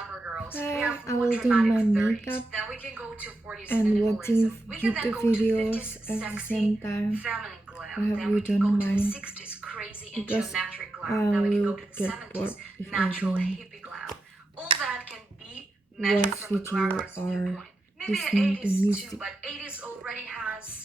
Girls, we Hi, have I more will do my dramatic 30s. makeup Then we can go to 40s and watching minimalism. We can then YouTube go to videos 50s at the sexy, same time. feminine I glam. have Then we can go redone to the mine 60s crazy and because geometric glam. I Then we can go will to the get bored 70s if I natural don't hippie glam. All that can be measured watch from a video glamorous or viewpoint. Maybe listening to 80s too, music. but 80s already has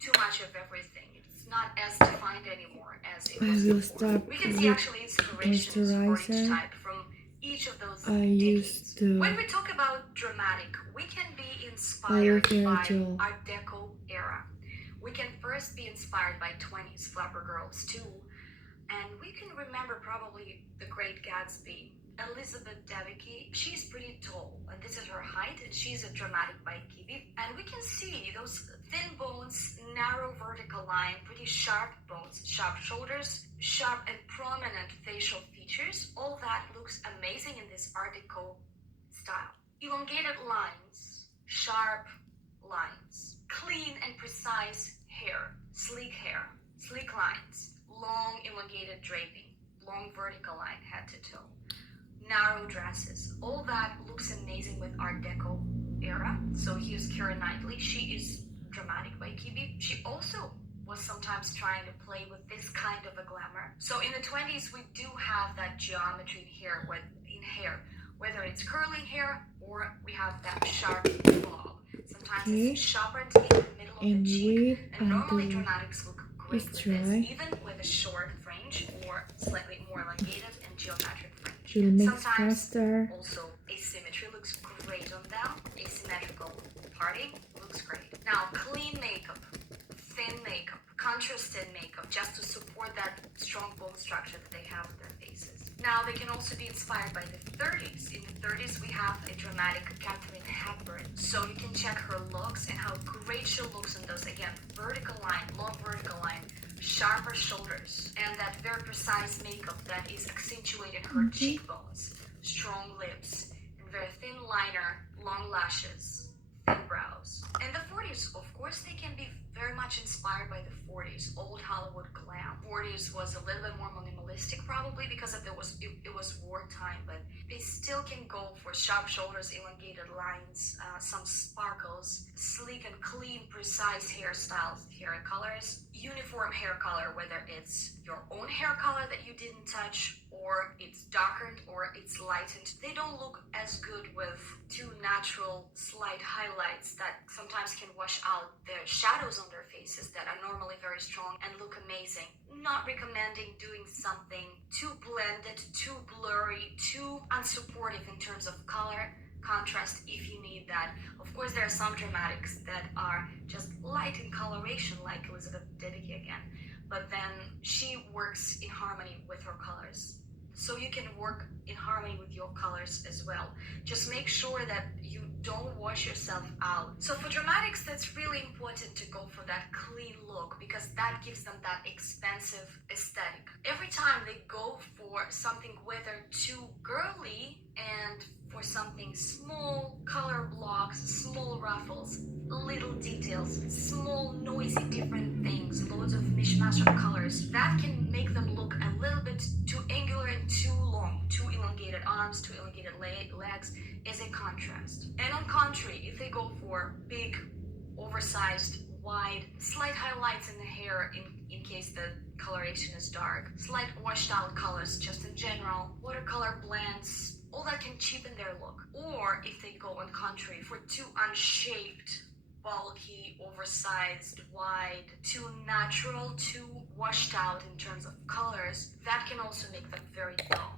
too much of everything. It's not as defined anymore as it I was will before. start We can see with actually inspirations for each moisturizer. type from each of those I use decades. the When we talk about dramatic, we can be aloe inspired vera by gel. Art Deco era. We can first be inspired by 20s flapper girls too, and we can remember probably The Great Gatsby. Elizabeth Debicki, she's pretty tall, and this is her height, and she's a dramatic bikini. And we can see those thin bones, narrow vertical line, pretty sharp bones, sharp shoulders, sharp and prominent facial features. All that looks amazing in this Art Deco style. Elongated lines, sharp lines, clean and precise hair, sleek lines, long elongated draping, long vertical line head to toe, narrow dresses. All that looks amazing with Art Deco era. So here's Keira Knightley. She is dramatic by Kibi. She also was sometimes trying to play with this kind of a glamour. So in the 20s, we do have that geometry in hair, whether it's curling hair or we have that sharp bob. Sometimes it's sharpened in the middle of the cheek, wait and normally until dramatics look great it's with this, dry. even with a short fringe or slightly more elongated and geometric fringe. It makes Sometimes faster. also asymmetry looks great on them. Asymmetrical parting looks great. Now, clean makeup, thin makeup, contrasted makeup, just to support that strong bone structure that they have with their faces. Now, they can also be inspired by the 30s. In the 30s, we have a dramatic Katharine Hepburn. So you can check her looks and how great she looks in those, again, vertical line, long vertical line, sharper shoulders, and that very precise makeup that is accentuating her cheekbones, strong lips, and very thin liner, long lashes, thin brows. And the 40s, of course, they can be very much inspired by the 40s, old Hollywood glam. 40s was a little bit more minimalistic probably because it was wartime, but they still can go for sharp shoulders, elongated lines, some sparkles, sleek and clean, precise hairstyles, hair colors, uniform hair color, whether it's your own hair color that you didn't touch or it's darkened or it's lightened. They don't look as good with too natural slight highlights that sometimes can wash out the shadows on their faces that are normally very strong and look amazing. Not recommending doing something too blended, too blurry, too unsupportive in terms of color contrast if you need that. Of course, there are some dramatics that are just light in coloration, like Elizabeth Debicki again, but then she works in harmony with her colors. So you can work in harmony with your colors as well. Just make sure that you don't wash yourself out. So for dramatics, that's really important to go for that clean look because that gives them that expensive aesthetic. Every time they go for something whether too girly and for something small, color blocks, small ruffles, little details, small noisy different things, loads of mishmash of colors, that can make them look a little bit too angular and too long, too elongated arms, too elongated legs as a contrast. And on contrary, if they go for big, oversized, wide, slight highlights in the hair in case the coloration is dark, slight washed out colors just in general, watercolor blends, all that can cheapen their look. Or if they go on contrary for too unshaped, bulky, oversized, wide, too natural, too washed out in terms of colors, that can also make them very dull.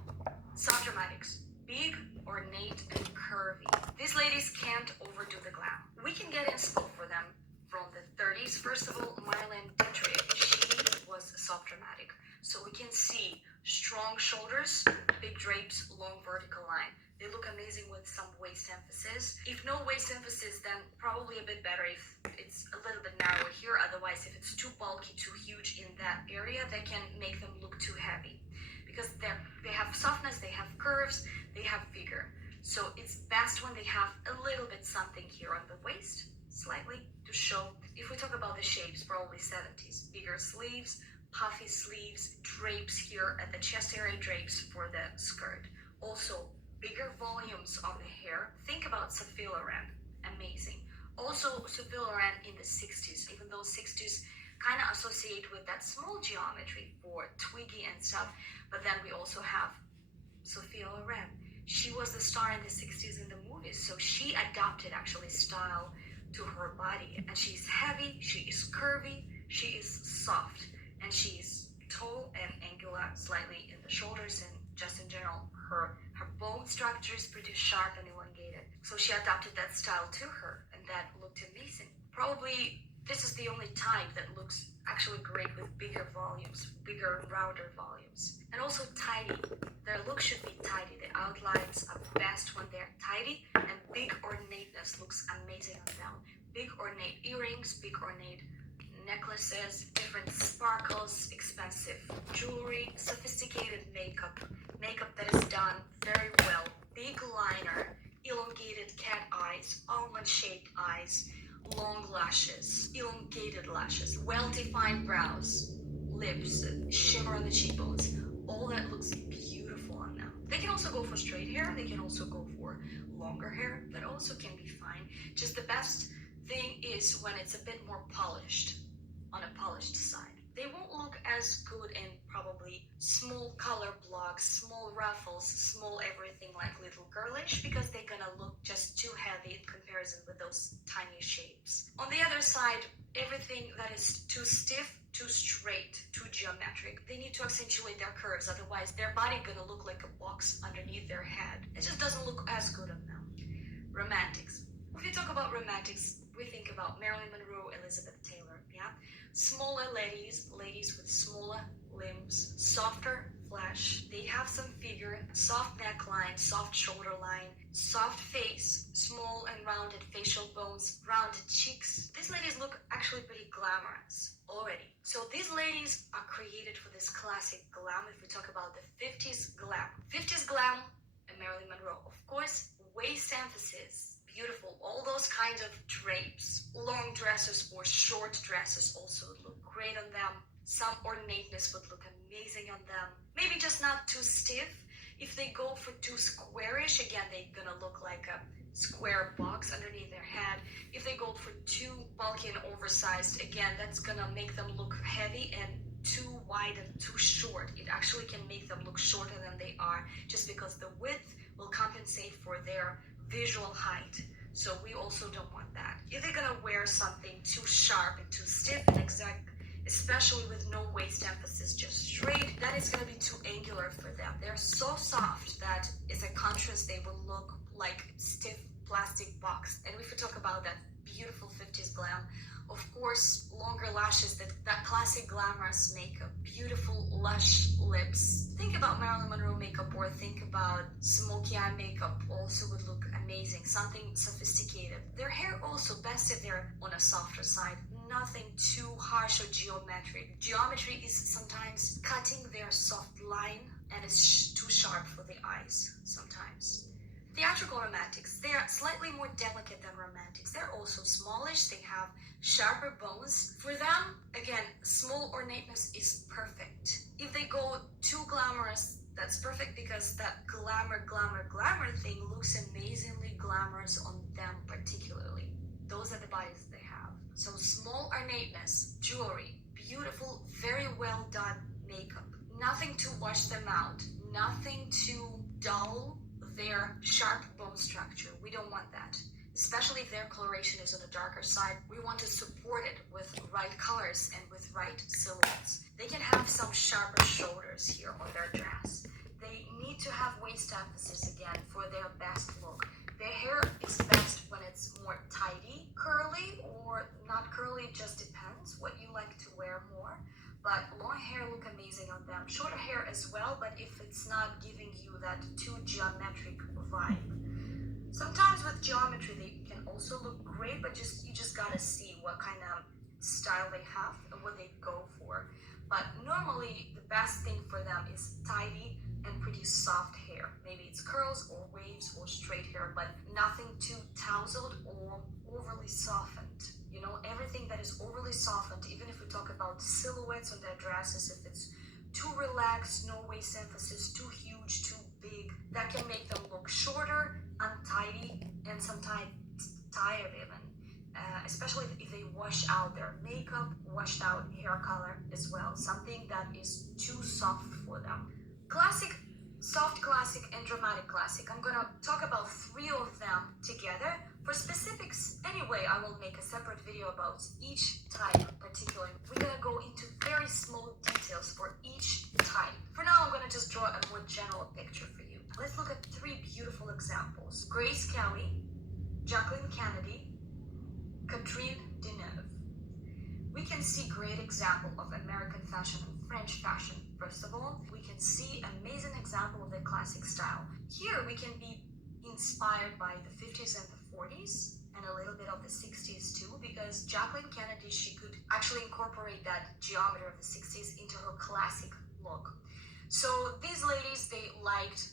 Soft dramatics, big, ornate, and curvy. These ladies can't overdo the glam. We can get inspo for them from the 30s. First of all, Marlene Dietrich, she was a soft dramatic. So we can see strong shoulders, big drapes, long vertical line. They look amazing with some waist emphasis. If no waist emphasis, then probably a bit better if it's a little bit narrower here. Otherwise, if it's too bulky, too huge in that area, that can make them look too heavy. Because they have softness, they have curves, they have figure. So it's best when they have a little bit something here on the waist, slightly, to show. If we talk about the shapes, probably 70s. Bigger sleeves, puffy sleeves, drapes here at the chest area, drapes for the skirt. Also, bigger volumes of the hair, think about Sophie Loren. Amazing. Also, Sophie Loren in the 60s, even though 60s kind of associate with that small geometry for Twiggy and stuff, but then we also have Sophie Loren. She was the star in the 60s in the movies, so she adapted actually style to her body. And she's heavy, she is curvy, she is soft, and she's tall and angular slightly in the shoulders, and just in general, her bone structure is pretty sharp and elongated. So she adapted that style to her, and that looked amazing. Probably this is the only type that looks actually great with bigger volumes, bigger, rounder volumes. And also tidy. Their look should be tidy. The outlines are best when they're tidy, and big ornateness looks amazing on them. Big ornate earrings, big ornate necklaces, different sparkles, expensive jewelry, sophisticated makeup, makeup that is done very well, big liner, elongated cat eyes, almond-shaped eyes, long lashes, elongated lashes, well-defined brows, lips, shimmer on the cheekbones. All that looks beautiful on them. They can also go for straight hair, they can also go for longer hair, that also can be fine. Just the best thing is when it's a bit more polished, on a polished side. They won't look as good in probably small color blocks, small ruffles, small everything like little girlish, because they're gonna look just too heavy in comparison with those tiny shapes. On the other side, everything that is too stiff, too straight, too geometric, they need to accentuate their curves, otherwise their body gonna look like a box underneath their head. It just doesn't look as good on them. Romantics. If you talk about romantics, we think about Marilyn Monroe, Elizabeth Taylor, yeah? Smaller ladies with smaller limbs, softer flesh, they have some figure, soft neckline, soft shoulder line, soft face, small and rounded facial bones, rounded cheeks. These ladies look actually pretty glamorous already. So these ladies are created for this classic glam. If we talk about the 50s glam. 50s glam and Marilyn Monroe. Of course, waist emphasis. Beautiful, all those kinds of drapes, long dresses or short dresses also would look great on them. Some ornateness would look amazing on them. Maybe just not too stiff. If they go for too squarish, again, they're gonna look like a square box underneath their head. If they go for too bulky and oversized, again, that's gonna make them look heavy and too wide and too short. It actually can make them look shorter than they are, just because the width will compensate for their visual height. So we also don't want that. If they're gonna wear something too sharp and too stiff and exact, especially with no waist emphasis, just straight, that is gonna be too angular for them. They're so soft that as a contrast, they will look like stiff plastic box. And if we talk about that beautiful 50s glam, of course, longer lashes, that classic glamorous makeup, beautiful lush lips. Think about Marilyn Monroe makeup, or think about smoky eye makeup, also would look amazing, something sophisticated. Their hair also best if they're on a softer side, nothing too harsh or geometric. Geometry is sometimes cutting their soft line, and it's too sharp for the eyes sometimes. Theatrical romantics, they are slightly more delicate than romantics. They're also smallish, they have sharper bones. For them, again, small ornateness is perfect. If they go too glamorous, that's perfect, because that glamour thing looks amazingly glamorous on them particularly. Those are the bodies they have. So small ornateness, jewelry, beautiful, very well done makeup. Nothing to wash them out, nothing to dull their sharp bone structure. We don't want that. Especially if their coloration is on the darker side, we want to support it with right colors and with right silhouettes. They can have some sharper shoulders here on their dress. They need to have waist emphasis again for their best look. Their hair is best when it's more tidy, curly, or not curly, it just depends what you like to wear more. But long hair look amazing on them. Shorter hair as well, but if it's not giving you that too geometric vibe. Sometimes with geometry they can also look great, but you just gotta see what kind of style they have and what they go for. But normally the best thing for them is tidy and pretty soft hair. Maybe it's curls or waves or straight hair, but nothing too tousled or overly softened. You know, everything that is overly softened, even if we talk about silhouettes on their dresses, if it's too relaxed, no waist emphasis, too huge, too big, that can make them look shorter, untidy, and sometimes tired even. Especially if they wash out their makeup, washed out hair color as well, something that is too soft for them. Classic, soft classic, and dramatic classic. I'm gonna talk about 3 of them together. For specifics, anyway, I will make a separate video about each type particularly. We're gonna go into very small details for each type. For now, I'm gonna just draw a more general picture for you. Let's look at 3 beautiful examples. Grace Kelly, Jacqueline Kennedy, Catherine Deneuve. We can see great example of American fashion and French fashion. First of all, we can see amazing example of the classic style. Here we can be inspired by the 50s and the 40s and a little bit of the 60s too, because Jacqueline Kennedy, she could actually incorporate that geometry of the 60s into her classic look. So these ladies, they liked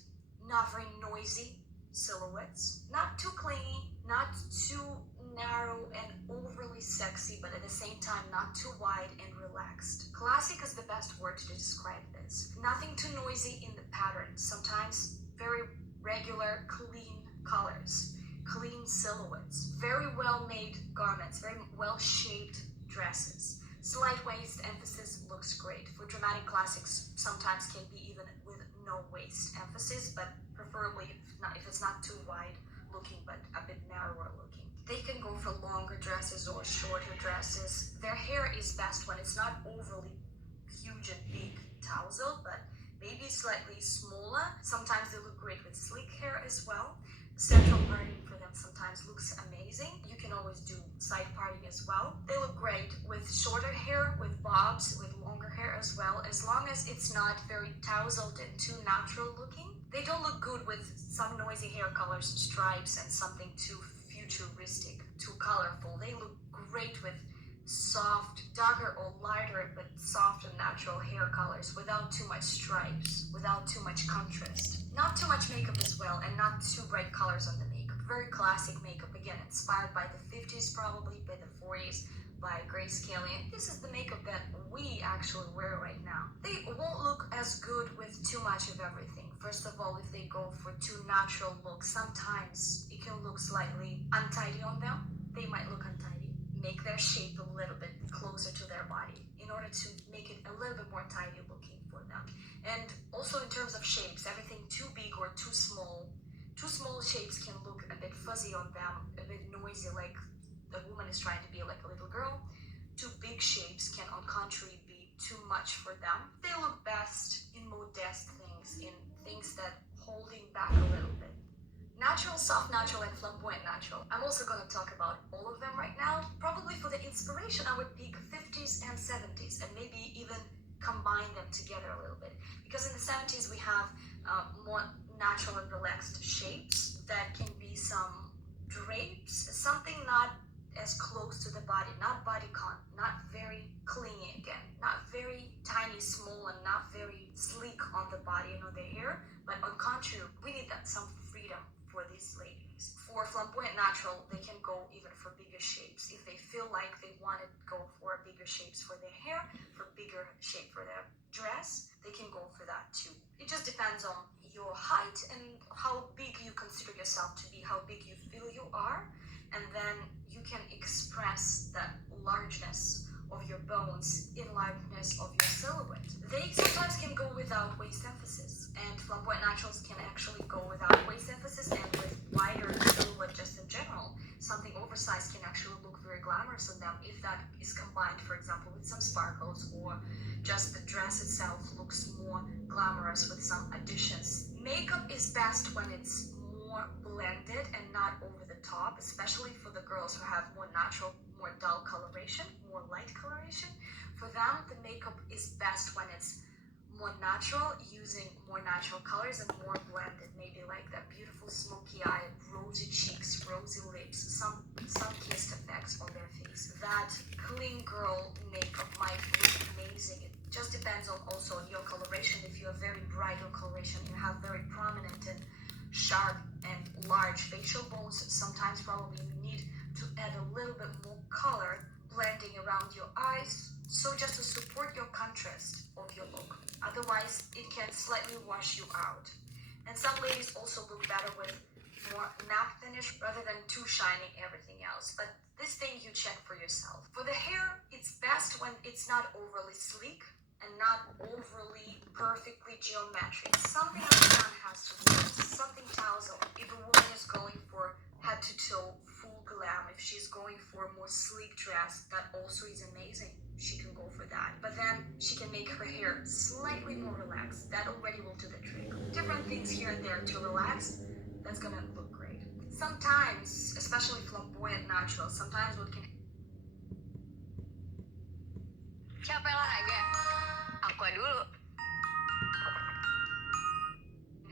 not very noisy silhouettes, not too clingy, not too narrow and overly sexy, but at the same time not too wide and relaxed. Classic is the best word to describe this. Nothing too noisy in the patterns, sometimes very regular, clean colors, clean silhouettes, very well-made garments, very well-shaped dresses. Slight waist emphasis looks great. For dramatic classics, sometimes can be even with no waist emphasis, but preferably if it's not too wide looking, but a bit narrower looking. They can go for longer dresses or shorter dresses. Their hair is best when it's not overly huge and big tousle, but maybe slightly smaller. Sometimes they look great with sleek hair as well. Central parting for them sometimes looks amazing. You can always do side parting as well. They look great with shorter hair, with bobs, with longer hair as well, as long as it's not very tousled and too natural looking. They don't look good with some noisy hair colors, stripes, and something too futuristic, too colorful. They look great with soft, darker or lighter, but soft and natural hair colors without too much stripes, without too much contrast. Not too much makeup as well, and not too bright colors on the makeup. Very classic makeup, again, inspired by the 50s probably, by the 40s, by Grace Kelly. And this is the makeup that we actually wear right now. They won't look as good with too much of everything. First of all, if they go for too natural looks, sometimes it can look slightly untidy on them. They might look untidy. Make their shape a little bit closer to their body in order to make it a little bit more tidy looking for them. And also in terms of shapes, everything too big or too small shapes can look a bit fuzzy on them, a bit noisy, like the woman is trying to be like a little girl. Too big shapes can on contrary be too much for them. They look best in modest things, in things that holding back a little bit. Natural, soft natural, and flamboyant natural. I'm also going to talk about all of them right now. Probably for the inspiration, I would pick 50s and 70s and maybe even combine them together a little bit. Because in the 70s, we have more natural and relaxed shapes that can be some drapes, something not as close to the body, not bodycon, not very clingy again, not very tiny, small, and not very sleek on the body and on the hair, but on contrary, we need that some freedom for these ladies. For flamboyant natural, they can go even for bigger shapes. If they feel like they want to go for bigger shapes for their hair, for bigger shape for their dress, they can go for that too. It just depends on your height and how big you consider yourself to be, how big you feel you are, and then you can express that largeness of your bones in largeness of your silhouette. They sometimes can go without waist emphasis, and flamboyant naturals can actually go without waist emphasis and with wider silhouette just in general. Something oversized can actually look very glamorous on them if that is combined, for example, with some sparkles, or just the dress itself looks more glamorous with some additions. Makeup is best when it's more blended and not over the top, especially for the girls who have more natural, more dull coloration, more light coloration. For them, the makeup is best when it's more natural, using more natural colors and more blended, maybe like that beautiful smoky eye, rosy cheeks, rosy lips, some kissed effects on their face. That clean girl makeup might look amazing. It just depends on also on your coloration. If you have very bright coloration, you have very prominent and sharp and large facial bones, sometimes probably you need to add a little bit more color blending around your eyes, so just to support your contrast of your look. Otherwise, it can slightly wash you out. And some ladies also look better with more matte finish rather than too shiny everything else. But this thing you check for yourself. For the hair, it's best when it's not overly sleek and not overly perfectly geometric. Something on the front has to be something tells if a woman is going for head to toe full glam, if she's going for a more sleek dress, that also is amazing. She can go for that. But then she can make her hair slightly more relaxed. That already will do the trick. Different things here and there to relax. That's gonna look great. Sometimes, especially flamboyant natural, sometimes what can Siapa yang olahraga? Aku dulu.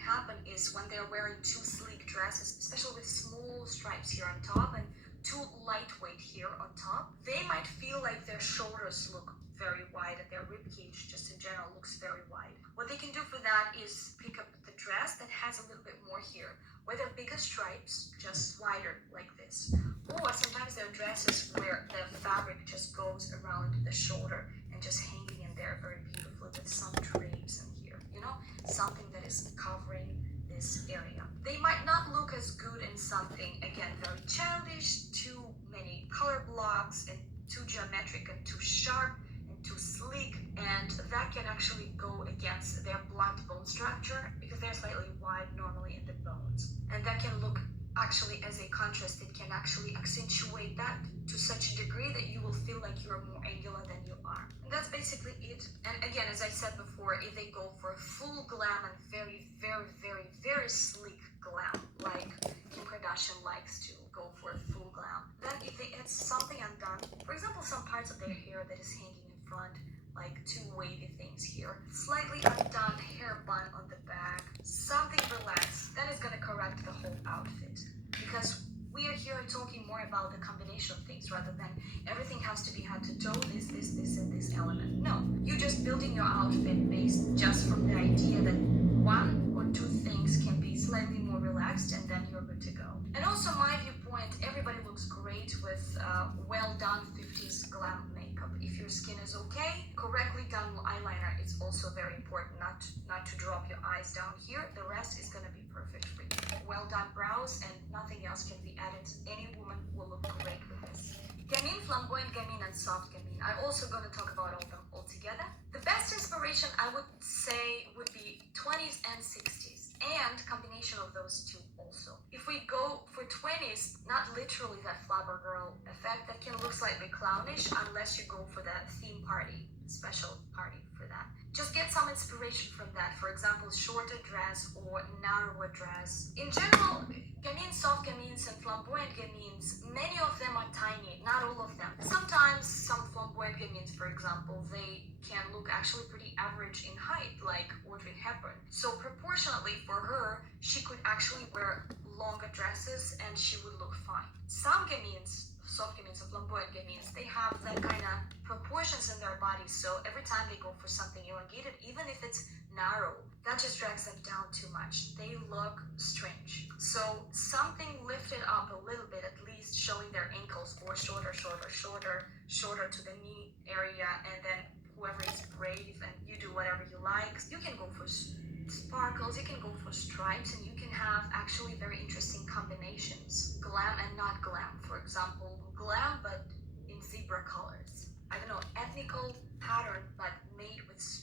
happen is when they're wearing too sleek dresses, especially with small stripes here on top and too lightweight here on top, they might feel like their shoulders look very wide and their rib cage just in general looks very wide. What they can do for that is pick up the dress that has a little bit more here, whether bigger stripes, just wider like this. Or sometimes there are dresses where the fabric just goes around the shoulder and just hanging in there very beautifully with some drapes in here, you know, something that is covering this area. They might not look as good in something, again, very childish, too many color blocks and too geometric and too sharp and too sleek, and that can actually go against their blunt bone structure because they're slightly wide normally in the bones. And that can look actually as a contrast, it can actually accentuate that to such a degree that you will feel like you're more angular than you are. And that's basically it. And again, as I said before, if they go for full glam and very, very, very, very sleek glam, like Kim Kardashian likes to go for full glam, then if they add something undone, for example, some parts of their hair that is hanging in front, like two wavy things here, slightly undone hair bun on the back, something relaxed, that is going to correct the whole outfit. Because we are here talking more about the combination of things rather than everything has to be head to toe, this, and this element. No, you're just building your outfit based just from the idea that one or two things can be slightly more relaxed and then you're good to go. And also my viewpoint, everybody looks great with well done 50s glam makeup. If your skin is okay, correctly done eyeliner is also very important, not to drop your eyes down here. The rest is going to be perfect for you. Well done brows and nothing else can be added. Any woman will look great with this. Gamine, flamboyant gamine, and soft gamine. I'm also going to talk about all them all together. The best inspiration I would say would be 20s and 60s and combination of those two also. If we go for 20s, not literally that flabber girl effect, that can look slightly clownish unless you go for that theme party, special party for that. Just get some inspiration from that. For example, shorter dress or narrower dress. In general, gamines, soft gamines, and flamboyant gamines, many of them are tiny, not all of them. Sometimes some flamboyant gamines, for example, they can look actually pretty average in height, like Audrey Hepburn. So proportionately for her, she could actually wear longer dresses and she would look fine. Some gamines, soft gamines and flamboyant gamines, they have that kind of proportions in their bodies, so every time they go for something elongated, even if it's narrow, that just drags them down too much. They look strange. So something lifted up a little bit, at least showing their ankles, or shorter to the knee area, and then whoever is brave and you do whatever you like. You can go for sparkles, you can go for stripes, and you can have actually very interesting combinations. Glam and not glam. For example, glam but in zebra colors. I don't know, ethnical pattern but made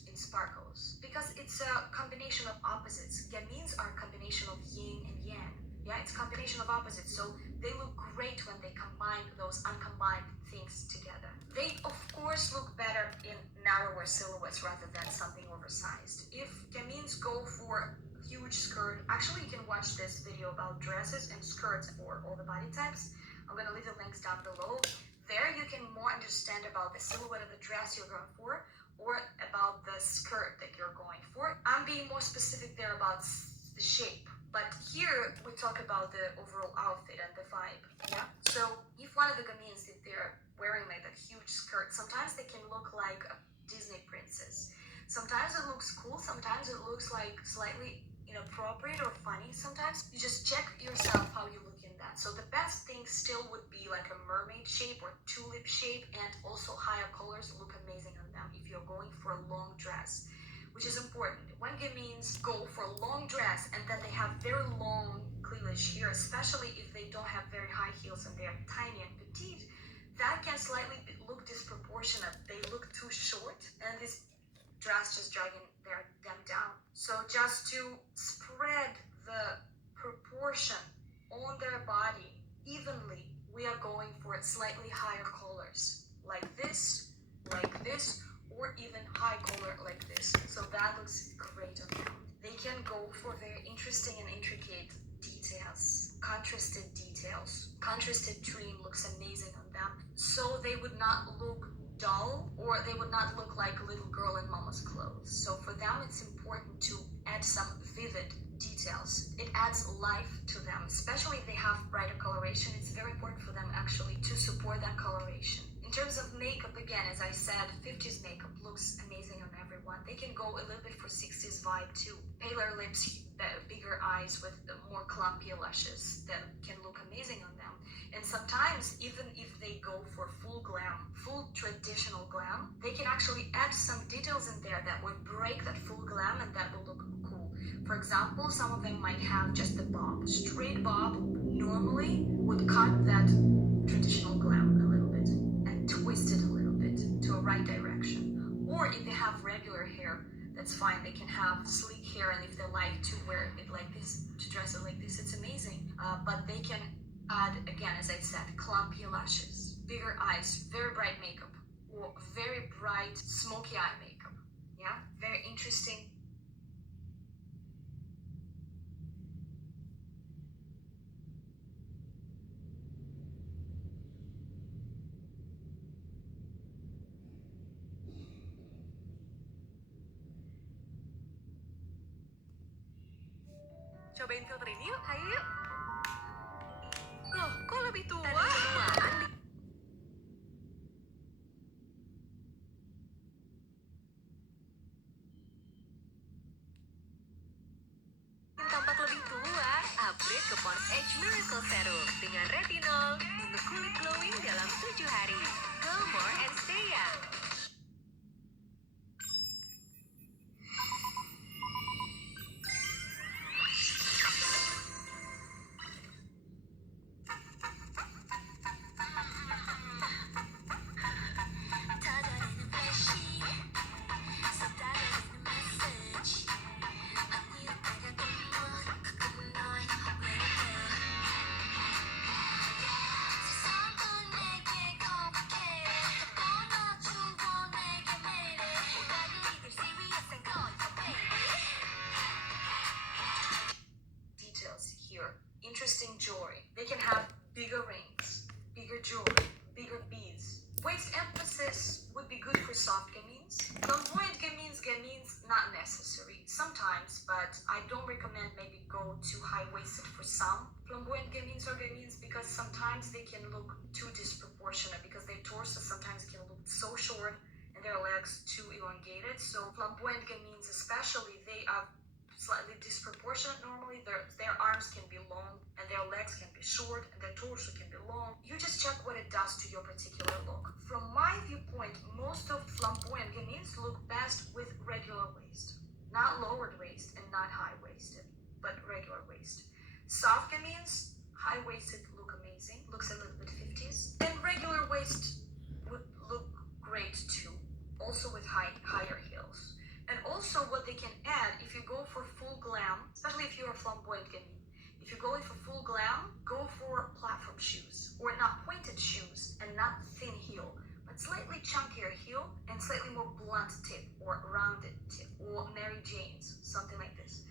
in sparkles. Because it's a combination of opposites. Gamines are a combination of yin and yang. Yeah, it's a combination of opposites. So they look great when they combine those uncombined things together. They, of course, look better in narrower silhouettes rather than something oversized. If gamines go for huge skirt, actually you can watch this video about dresses and skirts for all the body types. I'm going to leave the links down below. There you can more understand about the silhouette of the dress you're going for or about the skirt that you're going for. I'm being more specific there about the shape. But here we talk about the overall outfit and the vibe. Yeah. So if one of the gamines, if they're wearing like that huge skirt, sometimes they can look like a Disney princess. Sometimes it looks cool. Sometimes it looks like slightly inappropriate or funny. Sometimes you just check yourself how you look in that. So the best thing still would be like a mermaid shape or tulip shape, and also higher colors look amazing on them if you're going for a long dress, which is important. When gamines go for a long dress and then they have very long cleavage here, especially if they don't have very high heels and they're tiny and petite, that can slightly look disproportionate. They look too short and this dress just dragging them down. So just to spread the proportion on their body evenly, we are going for slightly higher collars like this, or even high collar like this. So that looks great on them. They can go for very interesting and intricate details, contrasted details. Contrasted trim looks amazing on them. So they would not look dull, or they would not look like a little girl in mama's clothes. So for them, it's important to add some vivid details. It adds life to them, especially if they have brighter coloration. It's very important for them actually to support that coloration. In terms of makeup, again, as I said, 50s makeup looks amazing on everyone. They can go a little bit for 60s vibe too. Paler lips, bigger eyes with more clumpy lashes that can look amazing on them. And sometimes, even if they go for full glam, full traditional glam, they can actually add some details in there that would break that full glam and that will look cool. For example, some of them might have just a bob. Straight bob normally would cut that traditional glam a little bit and twist it a little bit to a right direction. Or if they have regular hair, that's fine. They can have sleek hair, and if they like to wear it like this, to dress it like this, it's amazing. But they can add, again, as I said, clumpy lashes, bigger eyes, very bright makeup, or very bright smoky eye makeup. Yeah, very interesting. Cobain filter ini yuk, ayo yuk. Loh, kok lebih tua? Tuaan tampak lebih tua. Upgrade ke Pond's Age Miracle Serum dengan retinol untuk kulit glowing dalam 7 hari. Glow more and stay young. Interesting jewelry. They can have bigger rings, bigger jewelry, bigger beads. Waist emphasis would be good for soft gamines. Flamboyant gamines, not necessary. Sometimes, but I don't recommend maybe go too high-waisted for some flamboyant gamines or gamines, because sometimes they can look too disproportionate because their torso sometimes can look so short and their legs too elongated. So flamboyant gamines especially, they are slightly disproportionate normally. Their arms can be long and their legs can be short and their torso can be long. You just check what it does to your particular look. From my viewpoint, most of flamboyant gamines look best with regular waist. Not lowered waist and not high-waisted, but regular waist. Soft gamines, high-waisted look amazing, looks a little bit 50s. And regular waist would look great too, also with higher heels. And also what they can add, if you go for full glam, especially if you're a flamboyant gamine, if you're going for full glam, go for platform shoes, or not pointed shoes and not thin heel, but slightly chunkier heel and slightly more blunt tip or rounded tip, or Mary Jane's, something like this.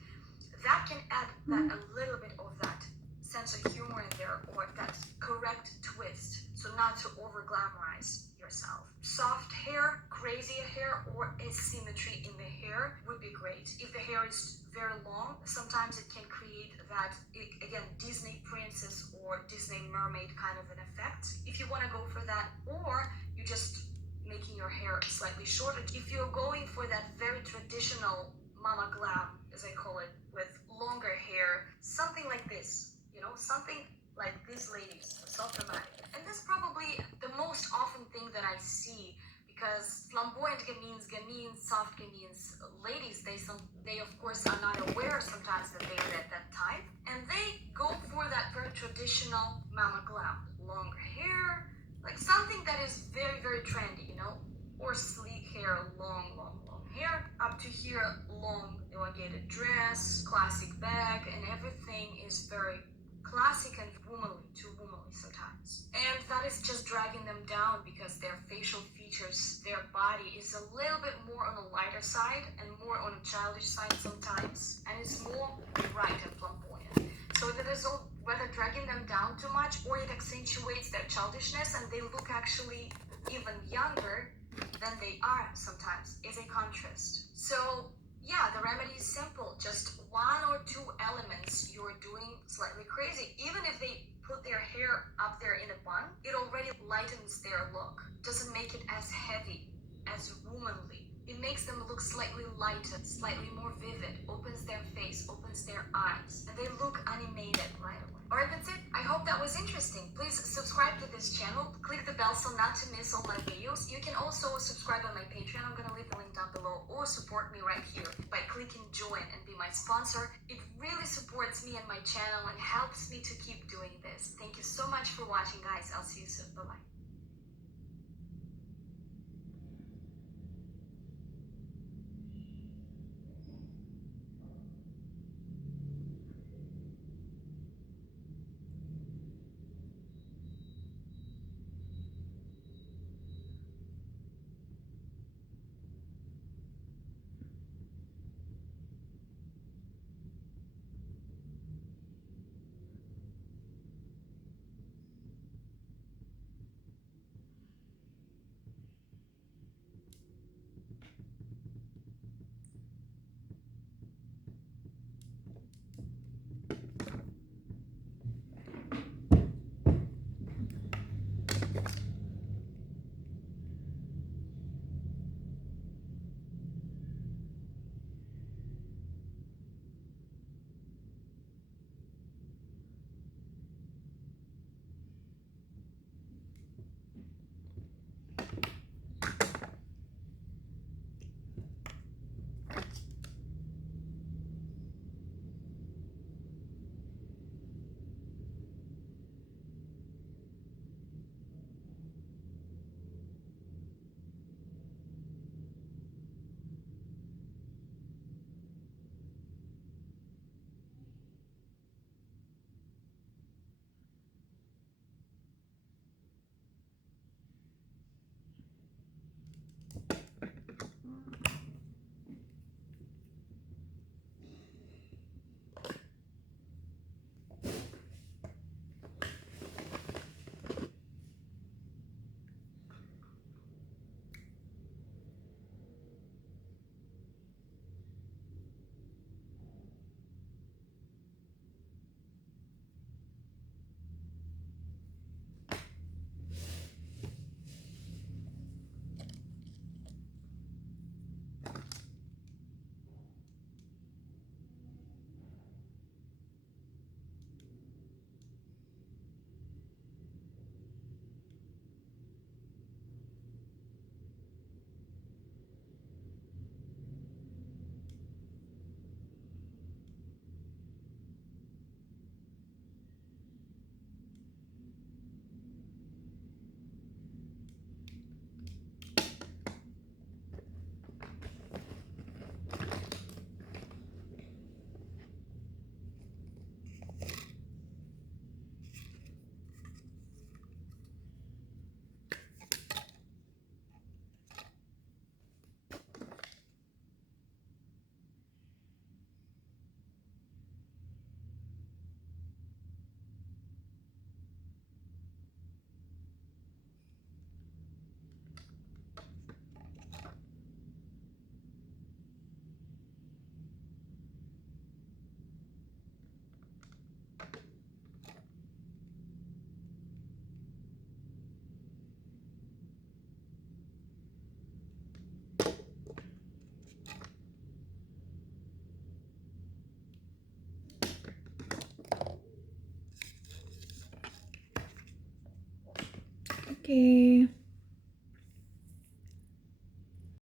That can add that a little bit of that sense of humor in there, or that correct twist, so not to over glamorize yourself. Soft hair, crazy hair, or asymmetry in the hair would be great. If the hair is very long, sometimes it can create that, again, Disney princess or Disney mermaid kind of an effect. If you want to go for that, or you just making your hair slightly shorter. If you're going for that very traditional mama glam, as I call it, with longer hair, something like this, something like these ladies, so dramatic. And that's probably the most often thing that I see, because flamboyant gamines, soft gamines, ladies, they of course are not aware sometimes that they are that type, and they go for that very traditional mama glam, longer hair, like something that is very, very trendy, you know, or sleek hair, long hair, up to here, long elongated dress, classic bag, and everything is very classic and womanly, too womanly sometimes. And that is just dragging them down because their facial features, their body is a little bit more on the lighter side and more on the childish side sometimes, and it's more bright and flamboyant. So that is all whether dragging them down too much or it accentuates their childishness and they look actually even younger than they are sometimes, is a contrast. So yeah, the remedy is simple. Just one or two elements you're doing slightly crazy. Even if they put their hair up there in a bun, it already lightens their look. Doesn't make it as heavy, as womanly. It makes them look slightly lighter, slightly more vivid, opens their face, opens their eyes, and they look animated right away. Alright, that's it. I hope that was interesting. Please subscribe to this channel, click the bell so not to miss all my videos. You can also subscribe on my Patreon, I'm gonna leave the link down below, or support me right here by clicking join and be my sponsor. It really supports me and my channel and helps me to keep doing this. Thank you so much for watching, guys. I'll see you soon. Bye bye. Okay.